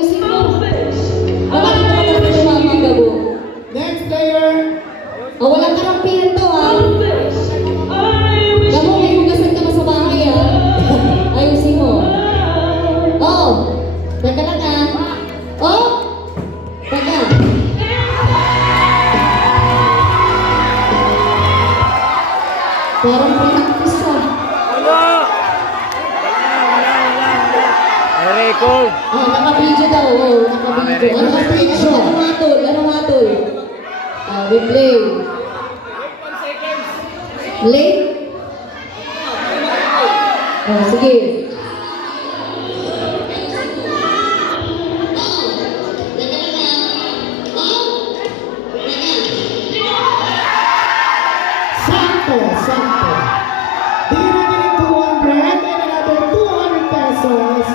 ayusin mo. Bakit ito ka talaga sumama, Gabo? Next player. Walang karampihan to, ha? Gabo, may hugasan ka ba sa bahay, ha? Ayusin mo. Teka lang, ha? Teka. Parang practice siya. Record. Naka-video daw. Naka-video. Ano hatol? Replay. Late? Sige. Sakto. Bigyan natin ng 200 and another 200 pesos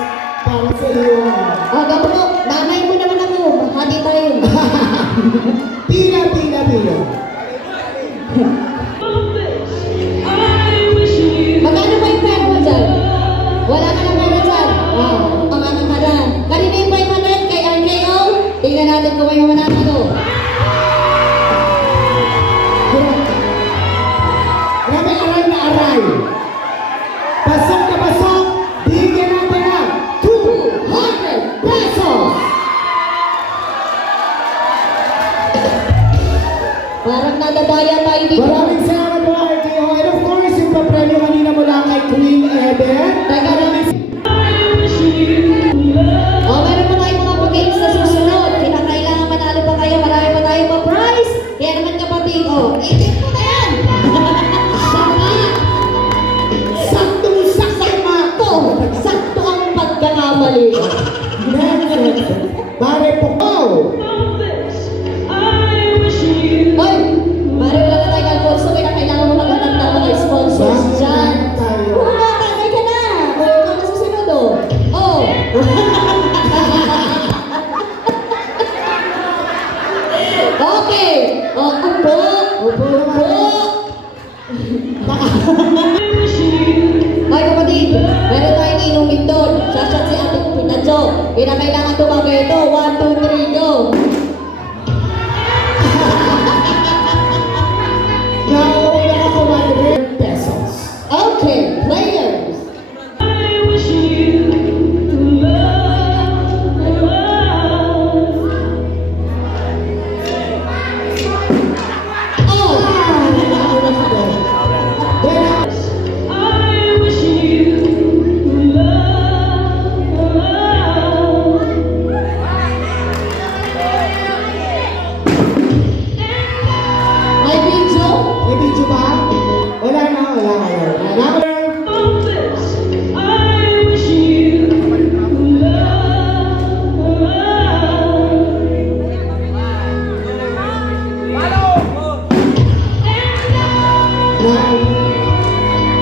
para sa iyo. Gabo mo, nanay mo naman ako. Hati tayo. Pila. Magkano pa yung pera mo dyan? Wala ka ng pera dyan. Pangangang ka na. Kanina yung 500 kay RKO. Tingnan natin kung may mamanalo. Grabe, aray na aray. Pasok na pasok. Bigyan natin ng 200 pesos. Parang nadadaya tayo dito. Maraming salamat po, RKO. And of course, yung papremyo kanina mula kay Queen Eden. Teka lang. Meron pa tayong mga games na susunod. Kinakailangan manalo pa kayo. Marami pa tayong pa-prize. Kaya naman kapatid, itin mo na yan. Sakto ang pagkakamali. Pare po. Hoy! Mari wala na tayong Alfonso. Kailangan mo magandang tama ng sponsors dyan. Tagay ka na. Ikaw na susunod, Okay. Upo. Ay, kapatid. Meron tayong inumin doon. Shot si Ate Tita Jo. Kailangan tumagay ito. 1, 2, 3, go. Nauuna ako 100 pesos. Okay, players. May video? May video ba? Wala na.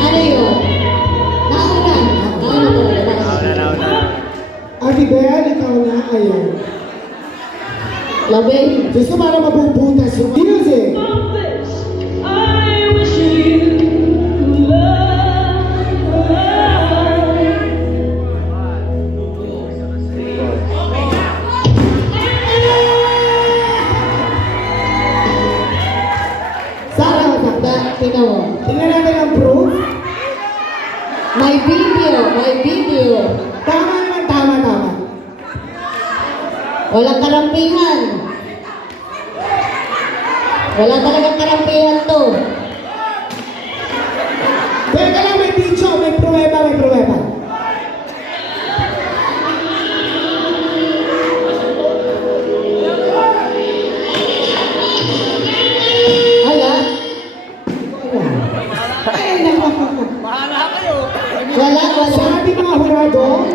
Ano yun? Nauna talaga. Ate Bel, ikaw na. Ayun. Labi. Gusto para mabubutas yung music. Sarang takda. Tingnan mo. Tingnan natin ang proof. May video. Tama naman, tama. Walang karampihan. Wala talagang karampihan to. Teka lang, may video, may pruweba. Wala. Ay, naku. Wala. Sa ating mga hurado,